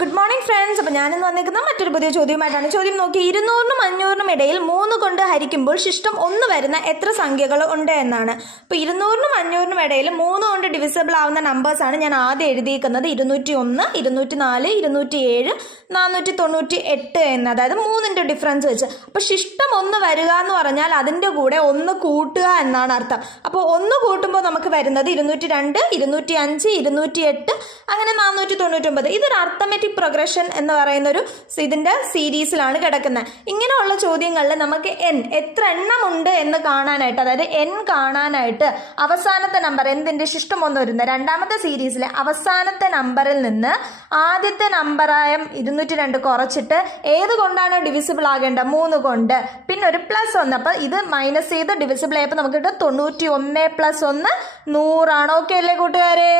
Good morning friends. അപ്പോൾ ഞാനിന്ന് വന്നിരിക്കുന്ന മറ്റൊരു പുതിയ ചോദ്യമായിട്ടാണ്. ചോദ്യം നോക്കി, 200-നും 500-നും ഇടയിൽ 3 കൊണ്ട് ഹരിക്കുമ്പോൾ ശിഷ്ടം 1 വരുന്ന എത്ര സംഖ്യകൾ ഉണ്ട് എന്നാണ്. അപ്പോൾ 200-നും 500-നും ഇടയിൽ 3 കൊണ്ട് ഡിവിസിബിൾ ആവുന്ന നമ്പേഴ്സാണ് ഞാൻ ആദ്യം എഴുതിയിരിക്കുന്നത്. 201, 204, 207, 498 എന്ന്, അതായത് 3ന്റെ ഡിഫറൻസ് വെച്ച്. അപ്പോൾ ശിഷ്ടം 1 വരിക എന്ന് പറഞ്ഞാൽ അതിൻ്റെ കൂടെ 1 കൂട്ടുക എന്നാണ് അർത്ഥം. അപ്പോൾ 1 കൂട്ടുമ്പോൾ നമുക്ക് വരുന്നത് 202, 205, 208, അങ്ങനെ 499. ഇതൊരു അർത്ഥമെറ്റിക് പ്രോഗ്രഷൻ എന്ന് പറയുന്ന ഒരു ഇതിന്റെ സീരീസിലാണ് കിടക്കുന്നത്. ഇങ്ങനെയുള്ള ചോദ്യങ്ങളിൽ നമുക്ക് എത്ര എണ്ണം ഉണ്ട് എന്ന് കാണാനായിട്ട്, അതായത് കാണാനായിട്ട് അവസാനത്തെ നമ്പർ എന്തിന്റെ ശിഷ്ടം 1 വരുന്നത്, രണ്ടാമത്തെ സീരീസിലെ അവസാനത്തെ നമ്പറിൽ നിന്ന് ആദ്യത്തെ നമ്പറായ 202 കുറച്ചിട്ട് ഏത് കൊണ്ടാണ് ഡിവിസിബിൾ ആകേണ്ടത്, 3 കൊണ്ട്, പിന്നെ ഒരു +1. അപ്പൊ ഇത് മൈനസ് ചെയ്ത് ഡിവിസിബിൾ ആയപ്പോൾ നമുക്ക് കിട്ടും 91 + 1 100 ആണ്. ഓക്കെ അല്ലേ കൂട്ടുകാരെ?